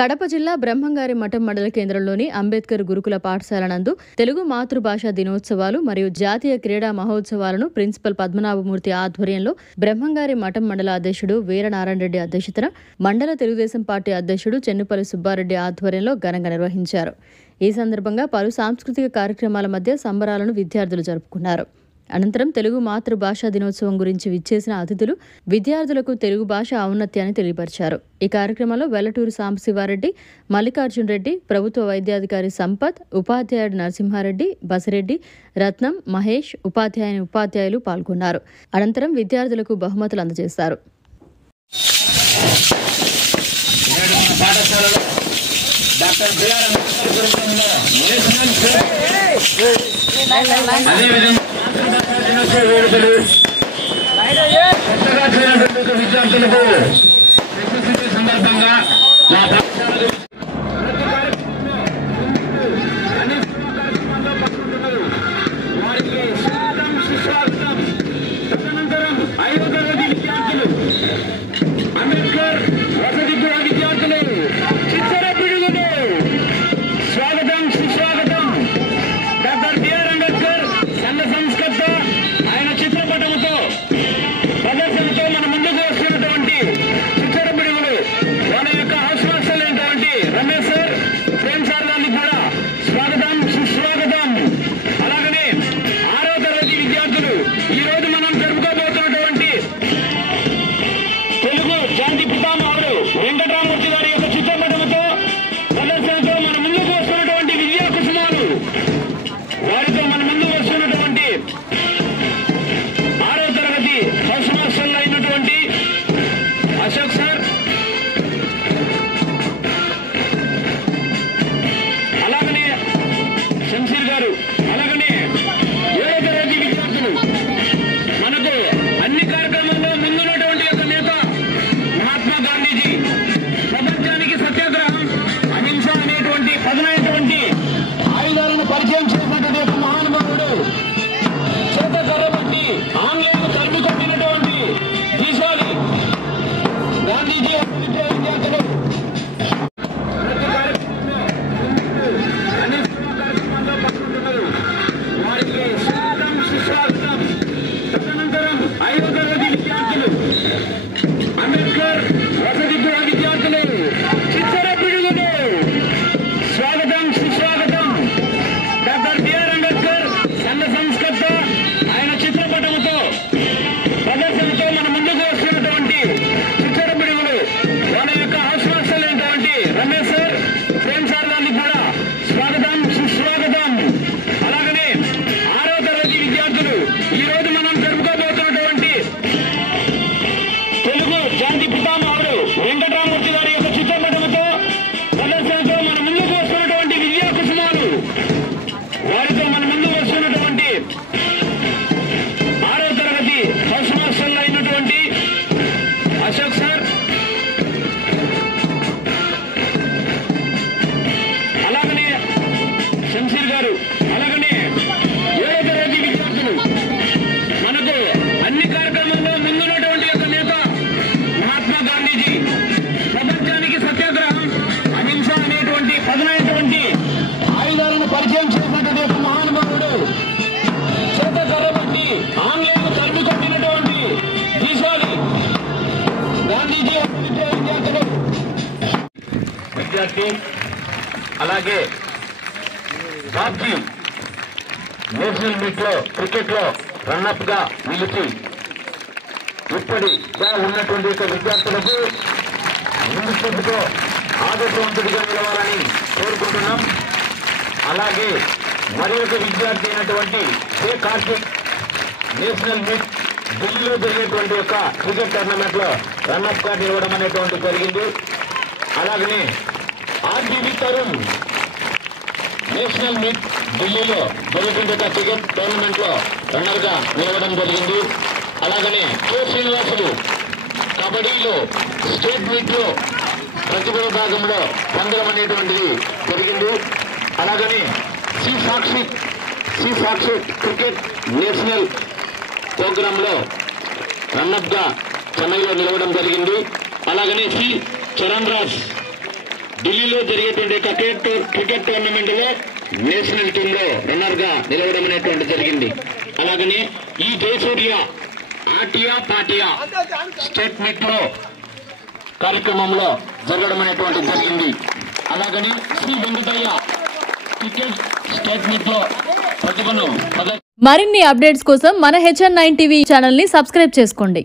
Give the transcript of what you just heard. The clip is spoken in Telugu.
కడప జిల్లా బ్రహ్మంగారి మఠం మండల కేంద్రంలోని అంబేద్కర్ గురుకుల పాఠశాల నందు తెలుగు మాతృభాషా దినోత్సవాలు మరియు జాతీయ క్రీడా మహోత్సవాలను ప్రిన్సిపల్ పద్మనాభమూర్తి ఆధ్వర్యంలో బ్రహ్మంగారి మఠం మండల అధ్యక్షుడు వీరనారాయణ రెడ్డి అధ్యక్షతన మండల తెలుగుదేశం పార్టీ అధ్యక్షుడు చెన్నుపల్లి సుబ్బారెడ్డి ఆధ్వర్యంలో ఘనంగా నిర్వహించారు. ఈ సందర్భంగా పలు సాంస్కృతిక కార్యక్రమాల మధ్య సంబరాలను విద్యార్థులు జరుపుకున్నారు. అనంతరం తెలుగు మాతృభాషా దినోత్సవం గురించి విచ్చేసిన అతిథులు విద్యార్థులకు తెలుగు భాష ఔన్నత్యాన్ని తెలియపరిచారు. ఈ కార్యక్రమంలో వెల్లటూరు సాంబశివారెడ్డి, మల్లికార్జున్ రెడ్డి, ప్రభుత్వ వైద్యాధికారి సంపత్, ఉపాధ్యాయుడు నరసింహారెడ్డి, బసిరెడ్డి, రత్నం, మహేష్, ఉపాధ్యాయులు పాల్గొన్నారు. అనంతరం విద్యార్థులకు బహుమతులు అందజేశారు. విద్యార్థులకు సందర్భంగా వారికి స్వాగతం సుస్వాగతం. తదనంతరం 5వ తరగతి విద్యార్థులు అంబేద్కర్ వసతి గృహ విద్యార్థులు చిత్తర పిడుగులు స్వాగతం సుస్వాగతం. డాక్టర్ బిఆర్ అంబేద్కర్ సంఘ సంస్కర్త ఆయన చిత్రపటముతో ప్రదర్శనతో మన ముందుకు వస్తున్నటువంటి చిత్తర పిడుగులు వాళ్ళ యొక్క ఆశ్వాసాలైనటువంటి రమేష్ సార్, ప్రేమ్ సార్ గారికి కూడా స్వాగతం సుస్వాగతం. అలాగనే 6వ తరగతి విద్యార్థులు ఈ రోజు మనం జరుపుకోబోతున్నటువంటి తెలుగు జాతి పితామహుడు వెంకటరామూర్తి గారి యొక్క చిత్రపటముతో ప్రదర్శనతో మన ముందుకు వస్తున్నటువంటి విద్యా కుసుమాలు వారితో మన ముందుకు వస్తున్నటువంటి 6వ తరగతి ఫస్ట్ మాస్టర్లు అయినటువంటి అశోక్ సార్, అలాగనే శంషీర్ గారు, అలాగనే 7వ తరగతి విద్యార్థులు మనకు అన్ని కార్యక్రమాల్లో ముందున్నటువంటి యొక్క నేత మహాత్మా గాంధీజీ ప్రపంచానికి సత్యాగ్రహం, అహింస అనేటువంటి పదునైనటువంటి ఆయుధాలను పరిచయం చేసినటువంటి యొక్క మహానుభావుడు, చేత కర్రబట్టి ఆంగ్లేయులు తరిమి కొట్టినటువంటి ఈశ్వరి గాంధీజీ విద్యార్థులు వారికి స్వాగతం సుస్వాగతం. తదనంతరం 5వ తరగతి విద్యార్థులు అంబేద్కర్ వసతి గృహ విద్యార్థులు చిత్తర పిడుగులు స్వాగతం సుస్వాగతం. డాక్టర్ బిఆర్ అంబేద్కర్ సంఘ సంస్కర్త ఆయన చిత్రపటముతో ప్రదర్శనతో మన ముందుకు వస్తున్నటువంటి చిత్తర పిడుగులు వాళ్ళ యొక్క ఆశ్వాసాలైనటువంటి రమేష్ సార్, ప్రేమ్ సార్ గారికి కూడా స్వాగతం సుస్వాగతం. అలాగనే 6వ తరగతి విద్యార్థులు ఈ రోజు మనం జరుపుకోబోతున్నటువంటి తెలుగు జాతి పితామహుడు వెంకటరామూర్తి గారి యొక్క చిత్రపటముతో ప్రదర్శనతో మన ముందుకు వస్తున్నటువంటి విద్యా కుసుమాలు వారితో మన ముందుకు వస్తున్నటువంటి 6వ తరగతి ఫస్ట్ మాస్టర్లు అయినటువంటి అశోక్ సార్, అలాగనే శంషీర్ గారు, అలాగనే 7వ తరగతి విద్యార్థులు మనకు అన్ని కార్యక్రమాల్లో ముందున్నటువంటి యొక్క నేత మహాత్మా గాంధీజీ ప్రపంచానికి సత్యాగ్రహం, అహింస అనేటువంటి పదునైనటువంటి ఆయుధాలను పరిచయం చేసినటువంటి యొక్క మహానుభావుడు, చేత కర్రబట్టి ఆంగ్లేయులు తరిమి కొట్టినటువంటి ఈశ్వరి గాంధీజీ విద్యార్థి, అలాగే బాబ్జీ నేషనల్ మీట్ లో క్రికెట్ లో రన్అప్ గా నిలిచి ఇప్పటిగా ఉన్నటువంటి యొక్క విద్యార్థులకు ముందు చూపుతో ఆదర్శవంతుడిగా నిలవాలని కోరుకుంటున్నాం. అలాగే మరి ఒక విద్యార్థి అయినటువంటి కే కార్తిక్ నేషనల్ మీట్ ఢిల్లీలో జరిగేటువంటి యొక్క క్రికెట్ టోర్నమెంట్ లో రన్అప్ గా నిలవడం అనేటువంటి జరిగింది. అలాగనే ఆర్బీబీ తరుణ్ నేషనల్ మీట్ ఢిల్లీలో జరుగుతున్న క్రికెట్ టోర్నమెంట్ లో రన్నర్ గా నిలవడం జరిగింది. అలాగనే కె శ్రీనివాసులు కబడ్డీలో స్టేట్ మీట్ లో ప్రతిభ విభాగంలో పొందడం అనేటువంటిది జరిగింది. అలాగనే సి సాక్షి క్రికెట్ నేషనల్ ప్రోగ్రామ్ లో రన్నప్ గా చెన్నైలో నిలవడం జరిగింది. అలాగనే సి చరణ్ రాజ్ ఢిల్లీలో జరిగేటువంటి క్రికెట్ టోర్నమెంట్ లో నేషనల్ టీమ్ లో రన్నర్ గా నిలవడం అనేటువంటి జరిగింది. అలాగనే ఈ జయసూర్య ఆటియా పాటియా స్టేట్ మీట్ లో కార్యక్రమంలో జరగడం అనేటువంటి జరిగింది. అలాగనే Shri Venkataiah cricket state meet లో ప్రతిభను మరిన్ని అప్డేట్స్ కోసం మన HN9 టీవీ ఛానల్ ని సబ్స్క్రైబ్ చేసుకోండి.